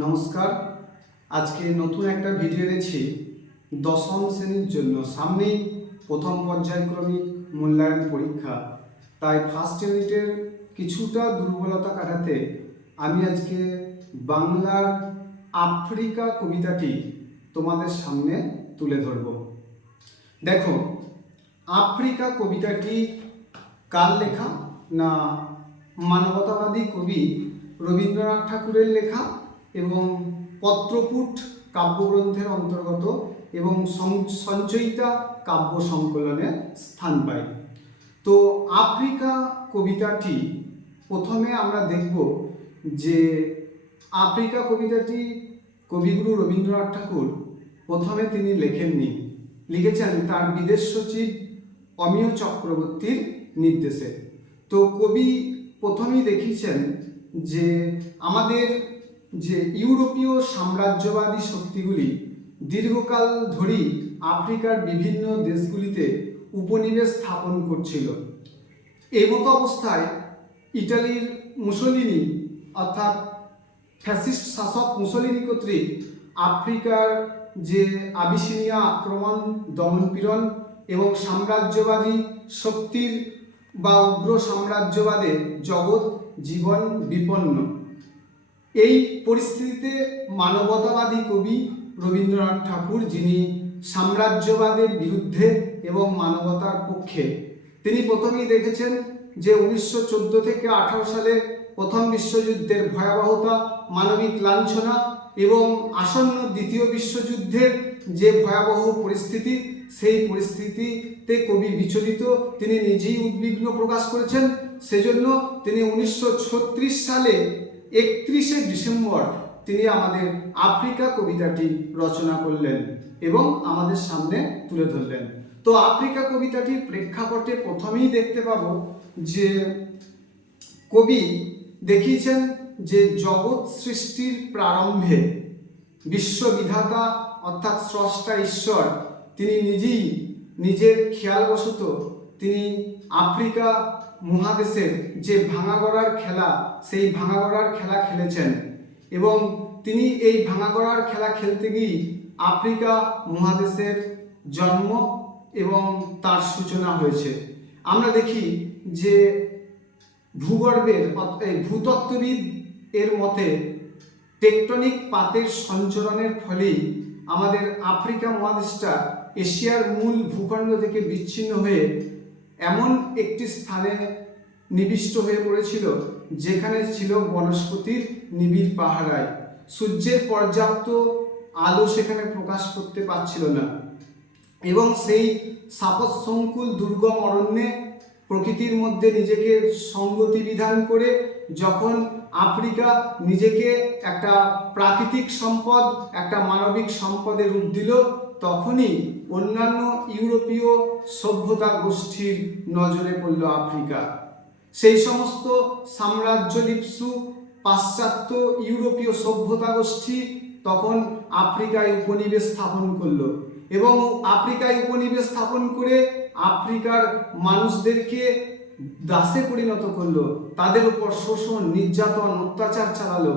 নমস্কার। আজকে নতুন একটা ভিডিও এনেছি দশম শ্রেণীর জন্য। সামনেই প্রথম পর্যায়ক্রমিক মূল্যায়ন পরীক্ষা, তাই ফার্স্ট ইউনিটের কিছুটা দুর্বলতা কাটাতে আমি আজকে বাংলার আফ্রিকা কবিতাটি তোমাদের সামনে তুলে ধরব। দেখো, আফ্রিকা কবিতাটি কার লেখা? না, মানবতাবাদী কবি রবীন্দ্রনাথ ঠাকুরের লেখা এবং পত্রপুট কাব্যগ্রন্থের অন্তর্গত এবং সঞ্চয়িতা কাব্য সংকলনে স্থান পায়। তো আফ্রিকা কবিতাটি প্রথমে আমরা দেখব যে আফ্রিকা কবিতাটি কবিগুরু রবীন্দ্রনাথ ঠাকুর প্রথমে তিনি লেখেননি, লিখেছেন তার বিদেশ সচিব অমিয় চক্রবর্তীর নির্দেশে। তো কবি প্রথমেই দেখিয়েছেন যে আমাদের যে ইউরোপীয় সাম্রাজ্যবাদী শক্তিগুলি দীর্ঘকাল ধরেই আফ্রিকার বিভিন্ন দেশগুলিতে উপনিবেশ স্থাপন করছিল। এই মতো অবস্থায় ইটালির মুসোলিনি অর্থাৎ ফ্যাসিস্ট শাসক মুসোলিনি কর্তৃক আফ্রিকার যে আবিসিনিয়া আক্রমণ, দমনপীড়ন এবং সাম্রাজ্যবাদী শক্তির বা উগ্র সাম্রাজ্যবাদে জগৎ জীবন বিপন্ন। এই পরিস্থিতিতে মানবতাবাদী কবি রবীন্দ্রনাথ ঠাকুর, যিনি সাম্রাজ্যবাদের বিরুদ্ধে এবং মানবতার পক্ষে, তিনি প্রথমেই দেখেছেন যে 1914 থেকে 18 সালে প্রথম বিশ্বযুদ্ধের ভয়াবহতা, মানবিক লাঞ্ছনা এবং আসন্ন দ্বিতীয় বিশ্বযুদ্ধের যে ভয়াবহ পরিস্থিতি, সেই পরিস্থিতিতে কবি বিচলিত, তিনি নিজেই উদ্বিগ্ন প্রকাশ করেছেন। সেজন্য তিনি 1936 সালে 31শে ডিসেম্বর তিনি আমাদের আফ্রিকা কবিতাটি রচনা করলেন এবং আমাদের সামনে তুলে ধরলেন। তো আফ্রিকা কবিতাটির প্রেক্ষাপটে প্রথমেই দেখতে পাবো যে কবি দেখিয়েছেন যে জগৎ সৃষ্টির প্রারম্ভে বিশ্ববিধাতা অর্থাৎ স্রষ্টা ঈশ্বর তিনি নিজেই নিজের খেয়ালবশত তিনি আফ্রিকা মহাদেশের যে ভাঙাগড়ার খেলা, সেই ভাঙাগড়ার খেলা খেলেছেন এবং তিনি এই ভাঙাগড়ার খেলা খেলতে গিয়ে আফ্রিকা মহাদেশের জন্ম এবং তার সূচনা হয়েছে। আমরা দেখি যে ভূগর্ভের ভূতত্ত্ববিদ এর মতে টেকটনিক পাতের সঞ্চরণের ফলেই আমাদের আফ্রিকা মহাদেশটা এশিয়ার মূল ভূখণ্ড থেকে বিচ্ছিন্ন হয়ে এমন একটি স্থানে নিবিষ্ট হয়ে পড়েছিল যেখানে ছিল বনস্পতির নিবিড় পাহারায়। সূর্যের পর্যাপ্ত আলো সেখানে প্রকাশ করতে পারছিল না এবং সেই সাপৎসংকুল দুর্গম অরণ্যে প্রকৃতির মধ্যে নিজেকে সঙ্গতি বিধান করে যখন আফ্রিকা নিজেকে একটা প্রাকৃতিক সম্পদ, একটা মানবিক সম্পদে রূপ দিল, তখনই অন্যান্য ইউরোপীয় সভ্যতা গোষ্ঠীর নজরে পড়ল আফ্রিকা। সেই সমস্ত সাম্রাজ্যলিপ্সু পাশ্চাত্য ইউরোপীয় সভ্যতা গোষ্ঠী তখন আফ্রিকায় উপনিবেশ স্থাপন করলো এবং আফ্রিকায় উপনিবেশ স্থাপন করে আফ্রিকার মানুষদেরকে দাসে পরিণত করলো, তাদের উপর শোষণ, নির্যাতন, অত্যাচার চালালো,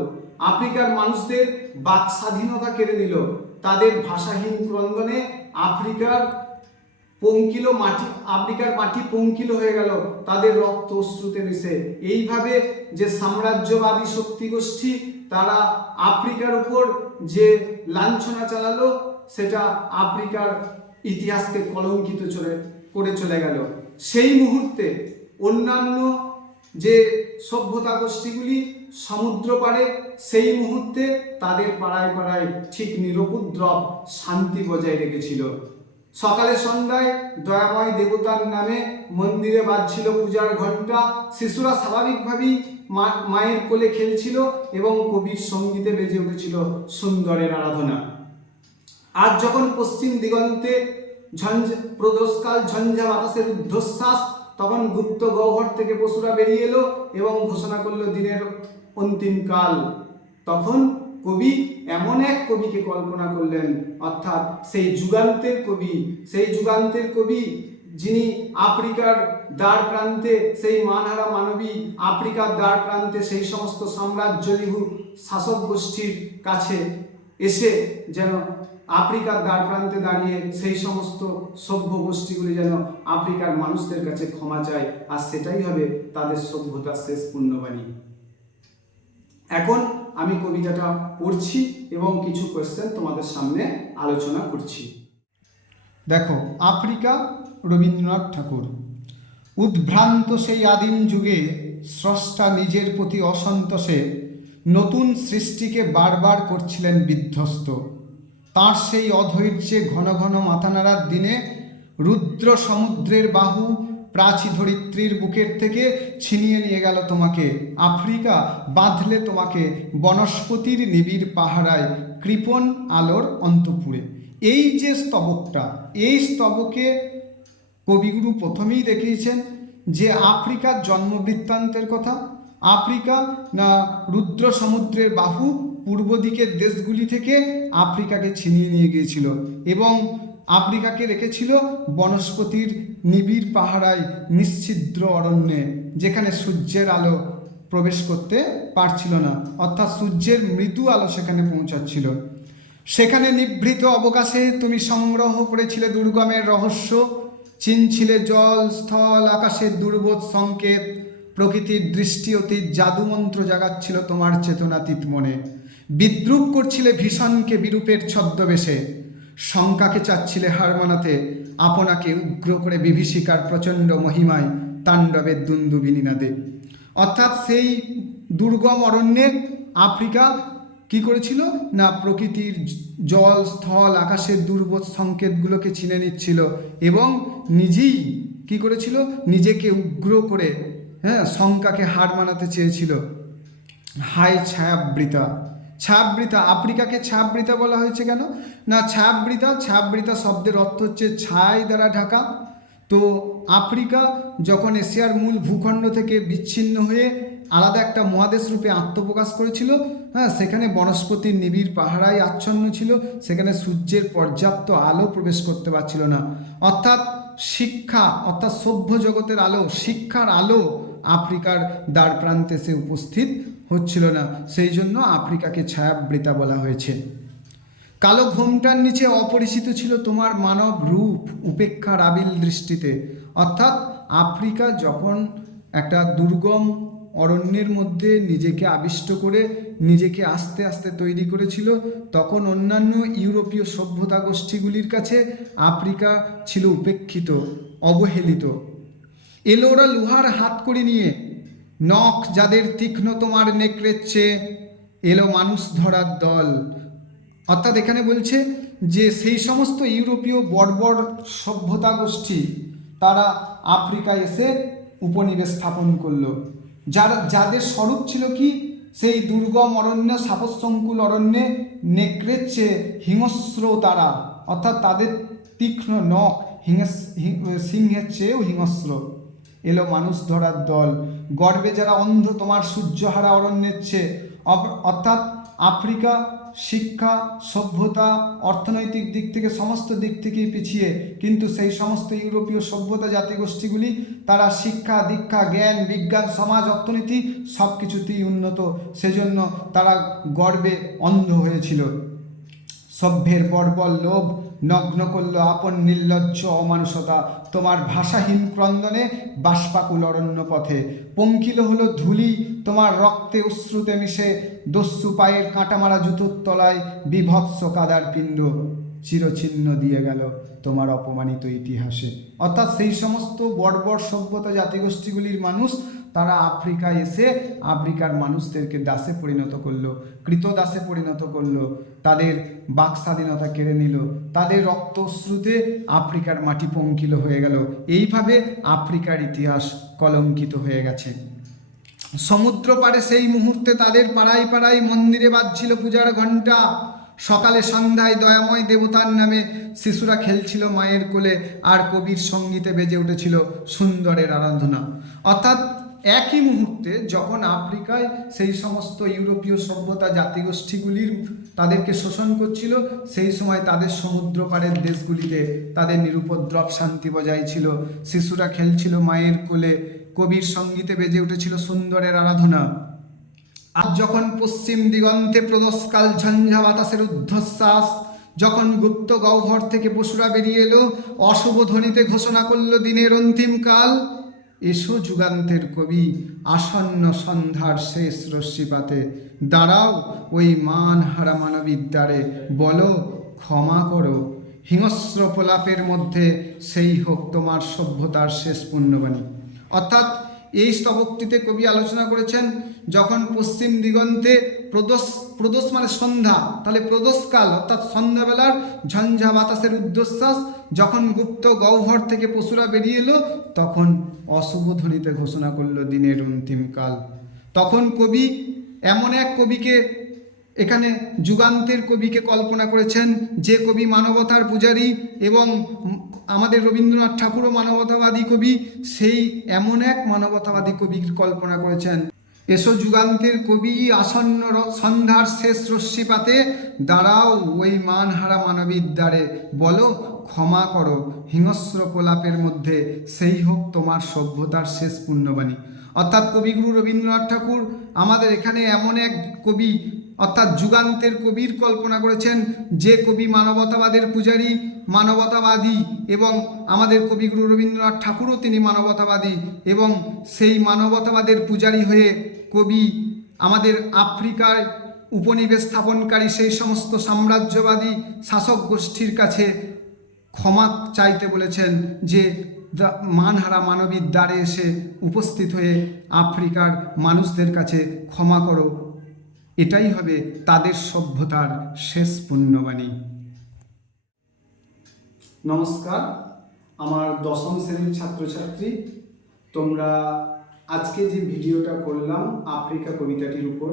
আফ্রিকার মানুষদের বাক স্বাধীনতা কেড়ে নিল, তাদের ভাষাহীন ক্রন্দনে আফ্রিকার মাটি পঙ্কিল হয়ে গেল, তাদের রক্ত অশ্রুতে মিশে। এইভাবে যে সাম্রাজ্যবাদী শক্তি গোষ্ঠী তারা আফ্রিকার উপর যে লাঞ্ছনা চালালো, সেটা আফ্রিকার ইতিহাসকে কলঙ্কিত করে চলে গেল। সেই মুহূর্তে অন্যান্য যে সভ্যতা গোষ্ঠীগুলি সমুদ্র পাড়ে, সেই মুহূর্তে তাদের পাড়ায় পাড়ায় ঠিক নিরুপদ্রব শান্তি বজায় রেখেছিল। সকালে সন্ধ্যায় দয়াময় দেবতার নামে মন্দিরে বাজছিল পূজার ঘণ্টা, শিশুরা স্বাভাবিকভাবেই মায়ের কোলে খেলছিল এবং কবির সঙ্গীতে বেজে উঠেছিল সুন্দরের আরাধনা। আজ যখন পশ্চিম দিগন্তে প্রদোষকাল ঝঞ্ঝা বাতাসের ঊর্ধ্বশ্বাস, তখন গুপ্ত গহ্বর থেকে পশুরা বেরিয়ে এলো এবং ঘোষণা করলো দিনের অন্তিম কাল। তখন কবি এমন এক কবিকে কল্পনা করলেন, অর্থাৎ সেই যুগান্তের কবি যিনি আফ্রিকার দ্বার প্রান্তে, সেই মানহারা মানবী আফ্রিকার দ্বার প্রান্তে সেই সমস্ত সাম্রাজ্যলিহু শাসক গোষ্ঠীর কাছে এসে যেন আফ্রিকার দ্বার প্রান্তে দাঁড়িয়ে সেই সমস্ত সভ্য গোষ্ঠীগুলি যেন আফ্রিকার মানুষদের কাছে ক্ষমা চায়, আর সেটাই হবে তাদের সভ্যতার শেষ পুণ্যবাণী। এখন আমি কবিতাটা পড়ছি এবং কিছু কোয়েশ্চেন তোমাদের সামনে আলোচনা করছি। দেখো, আফ্রিকা, রবীন্দ্রনাথ ঠাকুর। উদ্ভ্রান্ত সেই আদিম যুগে স্রষ্টা নিজের প্রতি অসন্তোষে নতুন সৃষ্টিকে বারবার করছিলেন বিধ্বস্ত। তাঁর সেই অধৈর্যে ঘন ঘন মাথা নাড়ার দিনে রুদ্র সমুদ্রের বাহু প্রাচী ধরিত্রীর বুকের থেকে ছিনিয়ে নিয়ে গেল তোমাকে। আফ্রিকা বাঁধলে তোমাকে বনস্পতির নিবিড় পাহারায় কৃপণ আলোর অন্তপুরে। এই যে স্তবকটা, এই স্তবকে কবিগুরু প্রথমেই দেখিয়েছেন যে আফ্রিকার জন্মবৃত্তান্তের কথা। আফ্রিকা না রুদ্র সমুদ্রের বাহু পূর্ব দিকের দেশগুলি থেকে আফ্রিকাকে ছিনিয়ে নিয়ে গিয়েছিল এবং আফ্রিকাকে রেখেছিল বনস্পতির নিবিড় পাহারায় নিশ্ছিদ্র অরণ্যে, যেখানে সূর্যের আলো প্রবেশ করতে পারছিল না, অর্থাৎ সূর্যের মৃদু আলো সেখানে পৌঁছাচ্ছিল। সেখানে নিভৃত অবকাশে তুমি সংগ্রহ করেছিলে দুর্গমের রহস্য, চিনছিলে জল স্থল আকাশের দুর্বোধ সংকেত, প্রকৃতির দৃষ্টি অতীত জাদুমন্ত্র জাগাচ্ছিল তোমার চেতনাতীত মনে। বিদ্রুপ করছিলে ভীষণকে বিরূপের ছদ্মবেশে, শঙ্কাকে চাচ্ছিলে হার মানাতে, আপনাকে উগ্র করে বিভীষিকার প্রচণ্ড মহিমায় তাণ্ডবের দুন্দুবিনী নাদে। অর্থাৎ সেই দুর্গম অরণ্যে আফ্রিকা কি করেছিল না প্রকৃতির জল স্থল আকাশের দুর্বোধ সংকেতগুলোকে চিনে নিচ্ছিল এবং নিজেই কি করেছিল, নিজেকে উগ্র করে শঙ্কাকে হার মানাতে চেয়েছিল। হায় ছায়াবৃতা। ছায়াবৃতা, আফ্রিকাকে ছায়াবৃতা বলা হয়েছে কেন না, ছায়াবৃতা শব্দের অর্থ হচ্ছে ছায় দ্বারা ঢাকা। তো আফ্রিকা যখন এশিয়ার মূল ভূখণ্ড থেকে বিচ্ছিন্ন হয়ে আলাদা একটা মহাদেশ রূপে আত্মপ্রকাশ করেছিল, সেখানে বনস্পতির নিবিড় পাহারায় আচ্ছন্ন ছিল, সেখানে সূর্যের পর্যাপ্ত আলো প্রবেশ করতে পারছিল না। অর্থাৎ সভ্য জগতের আলো, শিক্ষার আলো আফ্রিকার দ্বার প্রান্তে এসে উপস্থিত হচ্ছিল না, সেই জন্য আফ্রিকাকে ছায়াবৃতা বলা হয়েছে। কালো ঘোমটার নিচে অপরিচিত ছিল তোমার মানব রূপ উপেক্ষার আবিল দৃষ্টিতে। অর্থাৎ আফ্রিকা যখন একটা দুর্গম অরণ্যের মধ্যে নিজেকে আবিষ্ট করে নিজেকে আস্তে আস্তে তৈরি করেছিল, তখন অন্যান্য ইউরোপীয় সভ্যতা গোষ্ঠীগুলির কাছে আফ্রিকা ছিল উপেক্ষিত, অবহেলিত। এলো ওরা লোহার হাতকড়ি নিয়ে, নখ যাদের তীক্ষ্ণ তোমার নেকড়ের চেয়ে, এলো মানুষ ধরার দল। অর্থাৎ এখানে বলছে যে সেই সমস্ত ইউরোপীয় বর্বর সভ্যতা গোষ্ঠী তারা আফ্রিকায় এসে উপনিবেশ স্থাপন করলো, যাদের স্বরূপ ছিল কি, সেই দুর্গম অরণ্য সাপসংকুল অরণ্যে নেকড়ের চেয়ে হিংস্র তারা, অর্থাৎ তাদের তীক্ষ্ণ নখ সিংহের চেয়েও হিংস্র। এলো মানুষ ধরার দল, গর্বে যারা অন্ধ তোমার সূর্যহারা অরণ্যের চেয়ে। অর্থাৎ আফ্রিকা শিক্ষা, সভ্যতা, অর্থনৈতিক দিক থেকে সমস্ত দিক থেকেই পিছিয়ে, কিন্তু সেই সমস্ত ইউরোপীয় সভ্যতা জাতিগোষ্ঠীগুলি তারা শিক্ষা দীক্ষা জ্ঞান বিজ্ঞান সমাজ অর্থনীতি সব কিছুতেই উন্নত, সেজন্য তারা গর্বে অন্ধ হয়েছিল। সভ্যের বর্বর লোভ নগ্ন করল আপন নির্লজ্জ অমানুষতা, তোমার ভাষাহীন ক্রন্দনে বাষ্পাকুল অরণ্য পথে। পঙ্কিল হলো ধূলি তোমার রক্তে অশ্রুতে মিশে, দস্যু পায়ের কাঁটামারা জুতোর তলায় বিভৎস কাদার পিণ্ড চিরচিহ্ন দিয়ে গেল তোমার অপমানিত ইতিহাসে। অর্থাৎ সেই সমস্ত বর্বর সভ্যতা জাতিগোষ্ঠীগুলির মানুষ তারা আফ্রিকায় এসে আফ্রিকার মানুষদেরকে দাসে পরিণত করলো, কৃতদাসে পরিণত করলো, তাদের বাক স্বাধীনতা কেড়ে নিল, তাদের রক্ত অশ্রুতে আফ্রিকার মাটি পঙ্কিল হয়ে গেল। এইভাবে আফ্রিকার ইতিহাস কলঙ্কিত হয়ে গেছে। সমুদ্র পাড়ে সেই মুহূর্তে তাদের পাড়ায় পাড়ায় মন্দিরে বাজছিল পূজার ঘণ্টা। সকালে সন্ধ্যায় দয়াময় দেবতার নামে শিশুরা খেলছিল মায়ের কোলে, আর কবির সঙ্গীতে বেজে উঠেছিল সুন্দরের আরাধনা। অর্থাৎ একই মুহূর্তে যখন আফ্রিকায় সেই সমস্ত ইউরোপীয় সভ্যতা জাতিগোষ্ঠীগুলির তাদেরকে শোষণ করছিল, সেই সময় তাদের সমুদ্র পাড়ের দেশগুলিতে তাদের নিরুপদ্রব শান্তি বজায় ছিল। শিশুরা খেলছিল মায়ের কোলে, কবির সঙ্গীতে বেজে উঠেছিল সুন্দরের আরাধনা। আজ যখন পশ্চিম দিগন্তে প্রদোষকাল ঝঞ্ঝা বাতাসের ঊর্ধ্বশ্বাস, যখন গুপ্ত গহ্বর থেকে পশুরা বেরিয়ে এলো, অশুভ ধ্বনিতে ঘোষণা করলো দিনের অন্তিম কাল, এসো যুগান্তের কবি আসন্ন সন্ধ্যার শেষ রশ্মিপাতে, দাঁড়াও ওই মানহারা মানবীর দ্বারে, বলো ক্ষমা করো, হিংস্র প্রলাপের মধ্যে সেই হোক তোমার সভ্যতার শেষ পুণ্যবাণী। অর্থাৎ এই স্তবকটিতে কবি আলোচনা করেছেন যখন পশ্চিম দিগন্তে প্রদোষ মানে সন্ধ্যা, তাহলে প্রদোষকাল অর্থাৎ সন্ধ্যাবেলার ঝঞ্ঝা বাতাসের ঊর্ধ্বশ্বাস, যখন গুপ্ত গহ্বর থেকে পশুরা বেরিয়ে এলো, তখন অশুভ ধ্বনিতে ঘোষণা করলো দিনের অন্তিম কাল। তখন কবি এমন এক কবিকে, এখানে যুগান্তের কবিকে কল্পনা করেছেন, যে কবি মানবতার পূজারী এবং আমাদের রবীন্দ্রনাথ ঠাকুরও মানবতাবাদী কবি, সেই এমন এক মানবতাবাদী কবির কল্পনা করেছেন। এসো যুগান্তের কবি আসন্ন সন্ধ্যার শেষ রশ্মিপাতে, দাঁড়াও ওই মানহারা মানবীর দ্বারে, বলো ক্ষমা করো, হিংস্র প্রলাপের মধ্যে সেই হোক তোমার সভ্যতার শেষ পুণ্যবাণী। অর্থাৎ কবিগুরু রবীন্দ্রনাথ ঠাকুর আমাদের এখানে এমন এক কবি অর্থাৎ যুগান্তের কবির কল্পনা করেছেন, যে কবি মানবতাবাদের পূজারী, মানবতাবাদী, এবং আমাদের কবিগুরু রবীন্দ্রনাথ ঠাকুরও তিনি মানবতাবাদী, এবং সেই মানবতাবাদের পূজারী হয়ে কবি আমাদের আফ্রিকায় উপনিবেশ স্থাপনকারী সেই সমস্ত সাম্রাজ্যবাদী শাসক গোষ্ঠীর কাছে ক্ষমা চাইতে বলেছেন, যে মানহারা মানবীর দ্বারে এসে উপস্থিত হয়ে আফ্রিকার মানুষদের কাছে ক্ষমা করো, এটাই হবে তাদের সভ্যতার শেষ পুণ্যবাণী। নমস্কার, আমার দশম শ্রেণীর ছাত্রছাত্রী, তোমরা আজকে যে ভিডিওটা করলাম আফ্রিকা কবিতাটির উপর,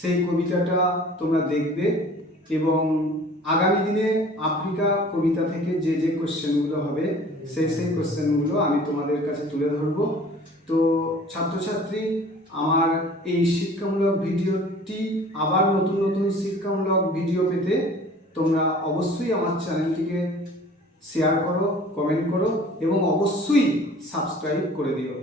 সেই কবিতাটা তোমরা দেখবে এবং আগামী দিনে আফ্রিকা কবিতা থেকে যে যে কোশ্চেনগুলো হবে সেই কোশ্চেনগুলো আমি তোমাদের কাছে তুলে ধরব। তো ছাত্রছাত্রী, আমার এই শিক্ষামূলক ভিডিওটি আবার নতুন নতুন শিক্ষামূলক ভিডিও পেতে তোমরা অবশ্যই আমার চ্যানেলটিকে শেয়ার করো, কমেন্ট করো এবং অবশ্যই সাবস্ক্রাইব করে দিও।